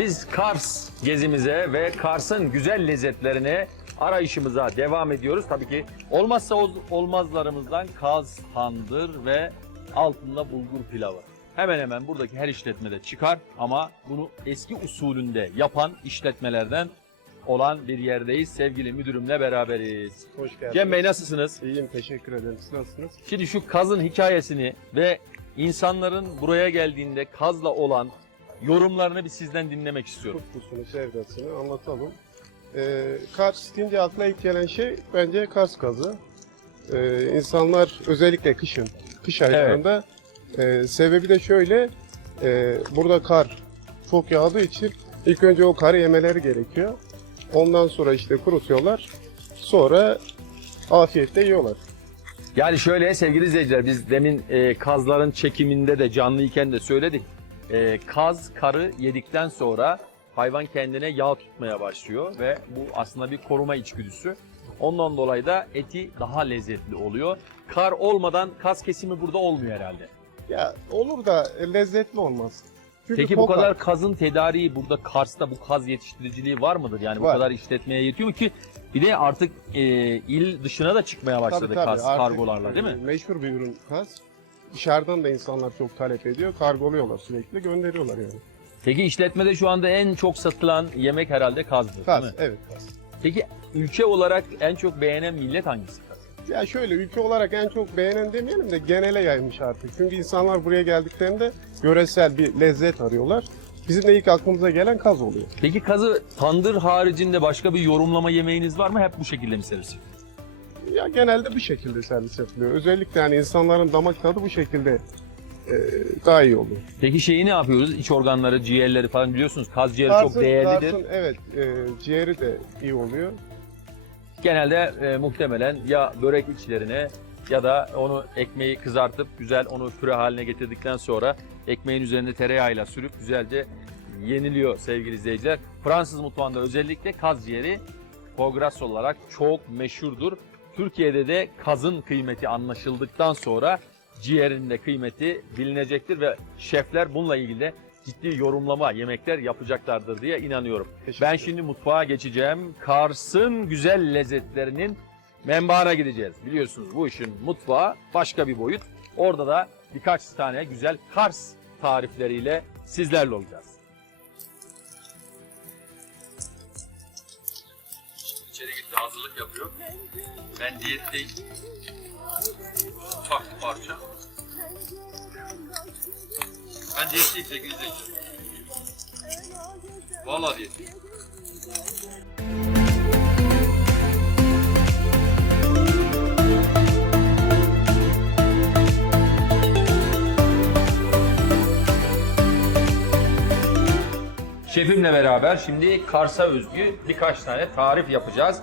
biz Kars gezimize ve Kars'ın güzel lezzetlerine arayışımıza devam ediyoruz. Tabii ki olmazsa ol- olmazlarımızdan kaz, tandır ve altında bulgur pilavı. Hemen hemen buradaki her işletmede çıkar ama bunu eski usulünde yapan işletmelerden olan bir yerdeyiz. Sevgili müdürümle beraberiz. Hoş geldiniz. Cem Bey nasılsınız? İyiyim, teşekkür ederim. Siz nasılsınız? Şimdi şu kazın hikayesini ve insanların buraya geldiğinde kazla olan yorumlarını bir sizden dinlemek istiyorum. Tutkusunu, sevdasını anlatalım. Ee, Kars deyince akla ilk gelen şey bence Kars kazı. Ee, insanlar özellikle kışın, kış aylarında e, sebebi de şöyle, e, burada kar çok yağdığı için ilk önce o karı yemeleri gerekiyor. Ondan sonra işte kurutuyorlar. Sonra afiyetle yiyorlar. Yani şöyle sevgili izleyiciler biz demin e, kazların çekiminde de canlıyken de söyledik. E, kaz karı yedikten sonra hayvan kendine yağ tutmaya başlıyor ve bu aslında bir koruma içgüdüsü. Ondan dolayı da eti daha lezzetli oluyor. Kar olmadan kaz kesimi burada olmuyor herhalde. Ya olur da lezzetli olmaz. Çünkü Peki bu kokar. kadar kazın tedariği burada Kars'ta bu kaz yetiştiriciliği var mıdır? Yani bu Var. kadar işletmeye yetiyor mu ki bir de artık e, il dışına da çıkmaya başladı Tabii, tabii. kaz Artık, kargolarla değil mi? Meşhur bir ürün kaz. Dışarıdan da insanlar çok talep ediyor. Kargoluyorlar sürekli, gönderiyorlar yani. Peki işletmede şu anda en çok satılan yemek herhalde kazdır Kaz, değil mi? evet kaz. Peki ülke olarak en çok beğenen millet hangisi? Ya şöyle ülke olarak en çok beğenen demeyelim de genele yaymış artık. Çünkü insanlar buraya geldiklerinde yöresel bir lezzet arıyorlar. Bizim de ilk aklımıza gelen kaz oluyor. Peki kazı tandır haricinde başka bir yorumlama yemeğiniz var mı? Hep bu şekilde mi servis? Ya genelde bu şekilde servis yapılıyor. Özellikle yani insanların damak tadı bu şekilde e, daha iyi oluyor. Peki şeyi ne yapıyoruz? İç organları, ciğerleri falan biliyorsunuz. Kaz ciğeri çok değerlidir. Kars'ın, evet, e, ciğeri de iyi oluyor. Genelde e, muhtemelen ya börek içlerine ya da onu ekmeği kızartıp güzel onu püre haline getirdikten sonra ekmeğin üzerine tereyağıyla sürüp güzelce yeniliyor sevgili izleyiciler. Fransız mutfağında özellikle kaz ciğeri foie gras olarak çok meşhurdur. Türkiye'de de kazın kıymeti anlaşıldıktan sonra ciğerin de kıymeti bilinecektir ve şefler bununla ilgili de ciddi yorumlama yemekler yapacaklardır diye inanıyorum. Teşekkür Ben şimdi mutfağa geçeceğim. Kars'ın güzel lezzetlerinin menbaına gideceğiz. Biliyorsunuz bu işin mutfağı başka bir boyut. Orada da birkaç tane güzel Kars tarifleriyle sizlerle olacağız. Hazırlık yapıyor. Ben diyetteyim. Ufak bir parça. Ben diyetteyim sevgili izleyiciler. Vallahi diyetteyim. Şefimle beraber şimdi Kars'a özgü birkaç tane tarif yapacağız.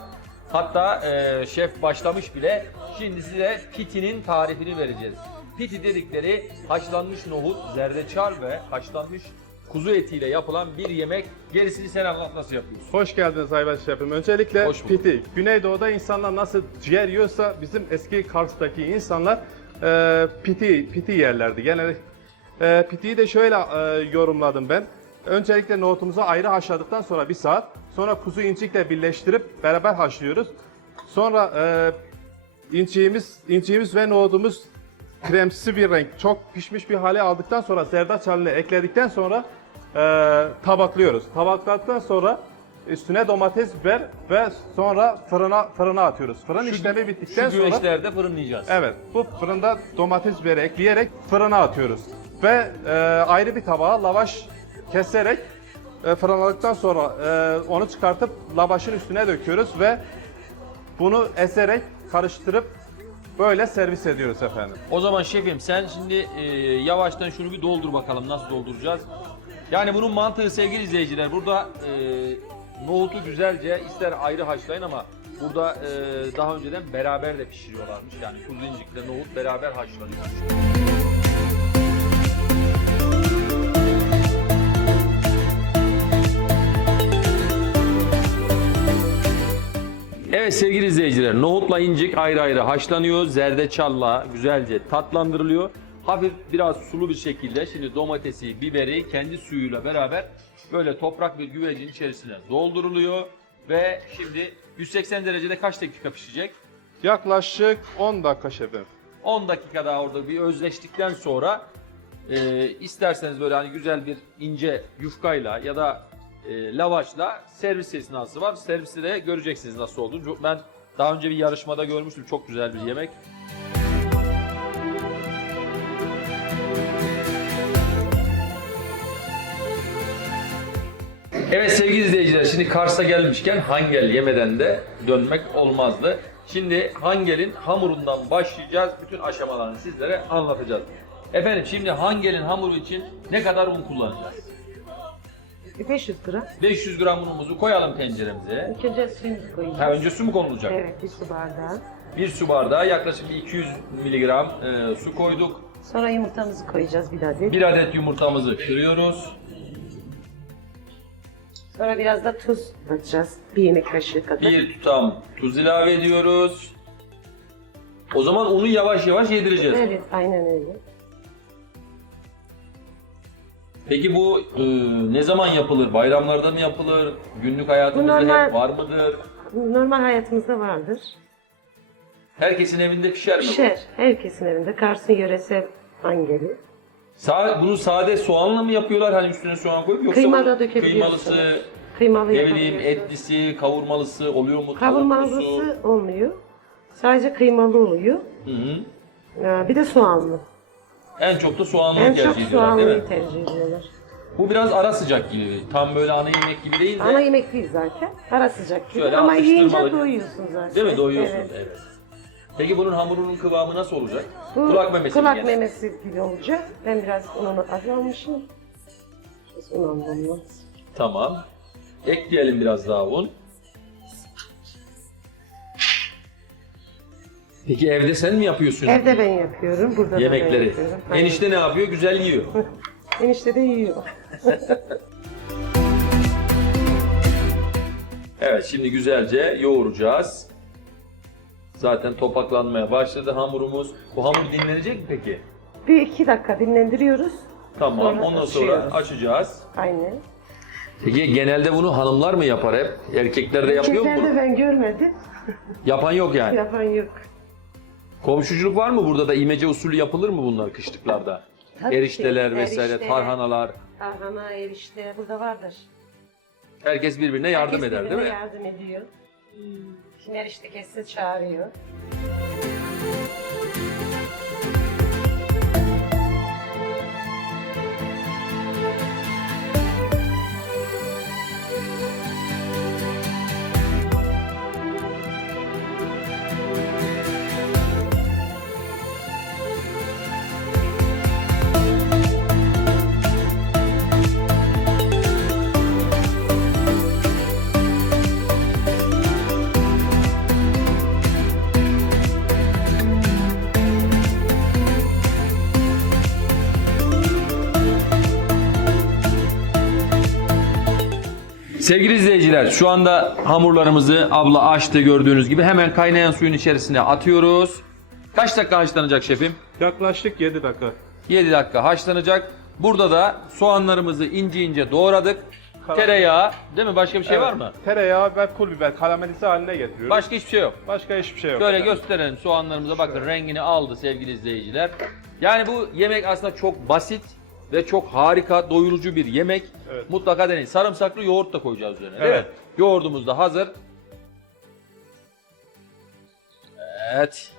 Hatta e, şef başlamış bile. Şimdi size pitinin tarifini vereceğiz. Piti dedikleri haşlanmış nohut, zerdeçal ve haşlanmış kuzu etiyle yapılan bir yemek. Gerisini sen anlat nasıl yapıyorsun. Hoş geldiniz Aybaş Şefim. Öncelikle Hoş bulduk. piti. Güneydoğu'da insanlar nasıl ciğer yiyorsa bizim eski Kars'taki insanlar e, piti piti yerlerdi. Genelde e, pitiyi de şöyle e, yorumladım ben. Öncelikle nohutumuzu ayrı haşladıktan sonra bir saat, sonra kuzu incikle birleştirip beraber haşlıyoruz. Sonra e, inciğimiz, inciğimiz ve nohutumuz kremsi bir renk, çok pişmiş bir hale aldıktan sonra zerdeçalını ekledikten sonra e, tabaklıyoruz. Tabakladıktan sonra üstüne domates, biber ve sonra fırına fırına atıyoruz. Fırın işlemi bittikten Şu sonra güveçlerde fırınlayacağız. evet bu fırında domates biberi ekleyerek fırına atıyoruz. Ve e, ayrı bir tabağa lavaş keserek e, fırınladıktan sonra e, onu çıkartıp lavaşın üstüne döküyoruz ve bunu eserek karıştırıp böyle servis ediyoruz efendim. O zaman şefim sen şimdi e, yavaştan şunu bir doldur bakalım nasıl dolduracağız. Yani bunun mantığı sevgili izleyiciler burada e, nohutu güzelce ister ayrı haşlayın ama burada e, daha önceden beraber de pişiriyorlarmış. Yani kuzu incikle nohut beraber haşlanıyor. Evet sevgili izleyiciler, nohutla incik ayrı ayrı haşlanıyor. Zerdeçalla güzelce tatlandırılıyor. Hafif biraz sulu bir şekilde şimdi domatesi, biberi kendi suyuyla beraber böyle toprak bir güvecin içerisine dolduruluyor ve şimdi 180 derecede kaç dakika pişecek? Yaklaşık 10 dakika şefim. 10 dakika daha orada bir özleştikten sonra e, isterseniz böyle hani güzel bir ince yufkayla ya da e, lavaşla servis esnası var. Serviste de göreceksiniz nasıl olduğunu. Ben daha önce bir yarışmada görmüştüm. Çok güzel bir yemek. Evet sevgili izleyiciler şimdi Kars'a gelmişken Hangel yemeden de dönmek olmazdı. Şimdi Hangel'in hamurundan başlayacağız. Bütün aşamalarını sizlere anlatacağız. Efendim şimdi Hangel'in hamuru için ne kadar un kullanacağız? 500 gram. 500 gram unumuzu koyalım tenceremize. İlk önce suyumuzu koyacağız. Ha, önce su mu konulacak? Evet, bir su bardağı. Bir su bardağı yaklaşık bir 200 miligram e, su koyduk. Sonra yumurtamızı koyacağız bir adet. Bir adet yumurtamızı kırıyoruz. Sonra biraz da tuz atacağız. Bir yemek kaşığı kadar. Bir tutam tuz ilave ediyoruz. O zaman unu yavaş yavaş yedireceğiz. Evet, aynen öyle. Peki bu e, ne zaman yapılır? Bayramlarda mı yapılır? Günlük hayatımızda Bu normal- hep var mıdır? Normal hayatımızda vardır. Herkesin evinde pişer mi? Pişer. Herkesin evinde. Kars'ın yöresel hangeli. Sa- bunu sade soğanla mı yapıyorlar? Hani üstüne soğan koyup yoksa Kıyma da dökebiliyorsunuz. kıymalısı, Kıymalı ne bileyim yapabiliyorsunuz. etlisi, kavurmalısı oluyor mu? Tavuklusu? Kavurmalısı olmuyor. Sadece kıymalı oluyor. Hı hı. Ee, Bir de soğanlı. En çok da soğanlı En çok tercih ediyorlar değil mi? soğanlıyı tercih ediyorlar. Bu biraz ara sıcak gibi. Tam böyle ana yemek gibi değil de. Ana yemek değil zaten. Ara sıcak gibi. Şöyle Ama yiyince atıştırmalık. doyuyorsun zaten. Değil mi? Doyuyorsun. Evet. Evet. Peki bunun hamurunun kıvamı nasıl olacak? Bu Kulak memesi mi Kulak memesi gibi olacak. Ben biraz ununu az almışım. Biraz un almam Tamam. Ekleyelim biraz daha un. Peki evde sen mi yapıyorsun? Evde ben yapıyorum. Burada da ben Yemekleri. yapıyorum. Aynen. Enişte ne yapıyor? Güzel yiyor. Enişte de yiyor. Evet şimdi güzelce yoğuracağız. Zaten topaklanmaya başladı hamurumuz. Bu hamur dinlenecek mi peki? Bir iki dakika dinlendiriyoruz. Tamam. Sonra Ondan sonra açıyoruz. açacağız. Aynen. Peki genelde bunu hanımlar mı yapar hep? Erkekler de yapıyor mu Erkeklerde bunu? ben görmedim. Yapan yok yani. Yapan yok. Komşuculuk var mı burada da imece usulü yapılır mı bunlar kışlıklarda? Tabii Erişteler ki, vesaire, erişte. tarhanalar. Tarhana, erişte burada vardır. Herkes birbirine yardım Herkes eder değil birbirine mi? yardım ediyor. Kim erişte kesse çağırıyor. Sevgili izleyiciler şu anda hamurlarımızı abla açtı gördüğünüz gibi hemen kaynayan suyun içerisine atıyoruz. Kaç dakika haşlanacak şefim? Yaklaşık 7 dakika. 7 dakika haşlanacak. Burada da soğanlarımızı ince ince doğradık. Karamel. Tereyağı değil mi? Başka bir şey var Evet, mı? Tereyağı ve pul biber karamelize haline getiriyoruz. Başka hiçbir şey yok. Başka hiçbir şey yok. Şöyle efendim. gösterelim soğanlarımıza bakın rengini aldı sevgili izleyiciler. Yani bu yemek aslında çok basit ve çok harika doyurucu bir yemek. Evet. Mutlaka deneyin. Sarımsaklı yoğurt da koyacağız üzerine değil Evet. mi? Yoğurdumuz da hazır. Evet.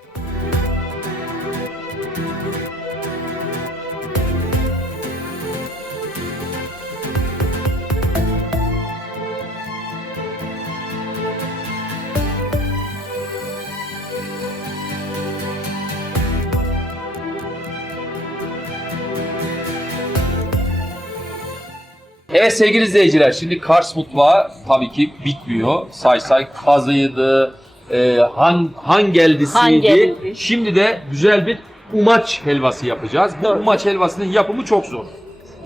Evet sevgili izleyiciler şimdi Kars mutfağı tabii ki bitmiyor. Say say kazıydı, e, han, hangeldisiydi. Hangeldi. Şimdi de güzel bir umaç helvası yapacağız. Bu umaç helvasının yapımı çok zor.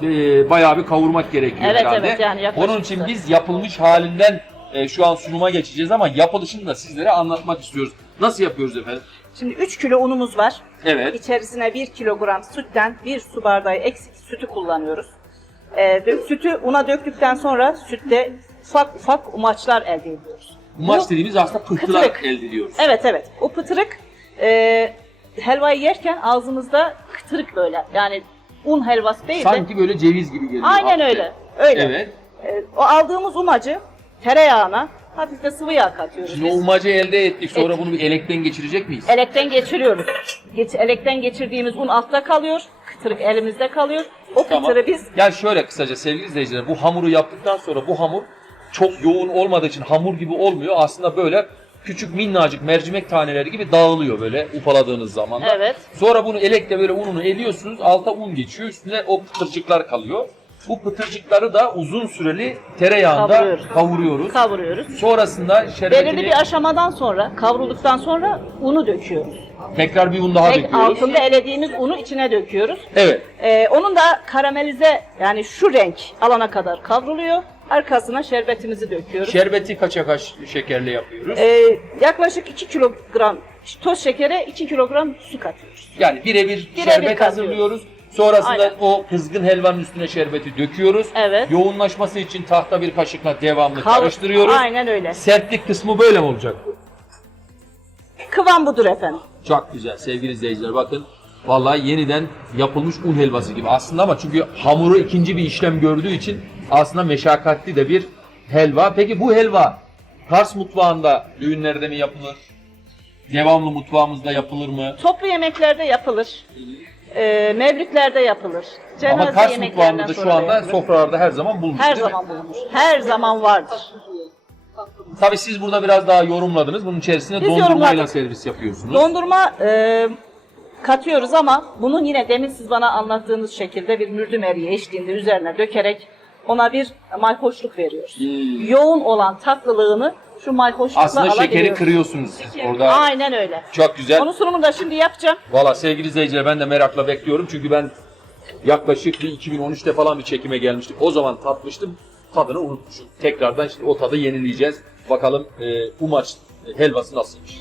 E, bayağı bir kavurmak gerekiyor Evet, herhalde. evet, yani Onun için da. biz yapılmış halinden e, şu an sunuma geçeceğiz ama yapılışını da sizlere anlatmak istiyoruz. Nasıl yapıyoruz efendim? Şimdi 3 kilo unumuz var. Evet. İçerisine 1 kilogram sütten 1 su bardağı eksik sütü kullanıyoruz. E, sütü una döktükten sonra sütte ufak ufak umaçlar elde ediyoruz. Umaç dediğimiz aslında pıhtılar Kıtırık. elde ediyoruz. Evet evet. O pıtırık e, helvayı yerken ağzımızda kıtırık böyle. Yani un helvası değil de. Sanki böyle ceviz gibi geliyor. Aynen hafif. öyle. Öyle. Evet. E, o aldığımız umacı tereyağına hafif de sıvı yağ katıyoruz. Şimdi o biz. umacı elde ettik. Sonra bunu bir elekten geçirecek miyiz? Elekten geçiriyoruz. Geç, elekten geçirdiğimiz un altta kalıyor. Kıtırık elimizde kalıyor. O Tamam. kıtırı biz Yani şöyle kısaca sevgili izleyiciler bu hamuru yaptıktan sonra bu hamur çok yoğun olmadığı için hamur gibi olmuyor. Aslında böyle küçük minnacık mercimek taneleri gibi dağılıyor böyle ufaladığınız zaman da. Evet. Sonra bunu elekle böyle ununu eliyorsunuz. Alta un geçiyor. Üstüne o pıtırcıklar kalıyor. Bu pıtırcıkları da uzun süreli tereyağında Kavuruyoruz. kavuruyoruz. kavuruyoruz. Sonrasında şerbetini Belirli bir aşamadan sonra, kavrulduktan sonra unu döküyoruz. tekrar bir un daha Tek döküyoruz. altında elediğimiz unu içine döküyoruz. Evet. Ee, onun da karamelize yani şu renk alana kadar kavruluyor. Arkasına şerbetimizi döküyoruz. Şerbeti kaça kaç şekerle yapıyoruz? Ee, yaklaşık 2 kilogram toz şekere 2 kilogram su katıyoruz. Yani birebir Birebir şerbet katıyoruz. hazırlıyoruz. Sonrasında Aynen. o kızgın helvanın üstüne şerbeti döküyoruz. Evet. Yoğunlaşması için tahta bir kaşıkla devamlı Kav- karıştırıyoruz. Aynen öyle. Sertlik kısmı böyle mi olacak? Kıvam budur efendim. Çok güzel sevgili izleyiciler bakın. Vallahi yeniden yapılmış un helvası gibi aslında ama çünkü hamuru ikinci bir işlem gördüğü için aslında meşakkatli de bir helva. Peki bu helva Kars mutfağında düğünlerde mi yapılır? Devamlı mutfağımızda yapılır mı? Toplu yemeklerde yapılır. Ee, mevlütlerde yapılır. Cenaze Ama Kars mutfağında da şu anda yapılır. sofralarda her zaman bulunur her mi? zaman bulunur. Her zaman vardır. Tabii siz burada biraz daha yorumladınız. Bunun içerisine Biz dondurmayla servis yapıyorsunuz. Dondurma e, katıyoruz ama bunun yine demin siz bana anlattığınız şekilde bir mürdüm eriği eşliğinde üzerine dökerek ona bir mayhoşluk veriyoruz. Yoğun olan tatlılığını şu mayhoşlukla. Aslında şekeri alabiliyoruz. kırıyorsunuz siz orada. Aynen öyle. Çok güzel. Onun sunumunu da şimdi yapacağım. Valla sevgili izleyiciler ben de merakla bekliyorum. Çünkü ben yaklaşık bir 2013'te falan bir çekime gelmiştim. O zaman tatmıştım. Tadını unutmuşum. Tekrardan şimdi o tadı yenileyeceğiz. Bakalım e, umaç helvası nasılmış.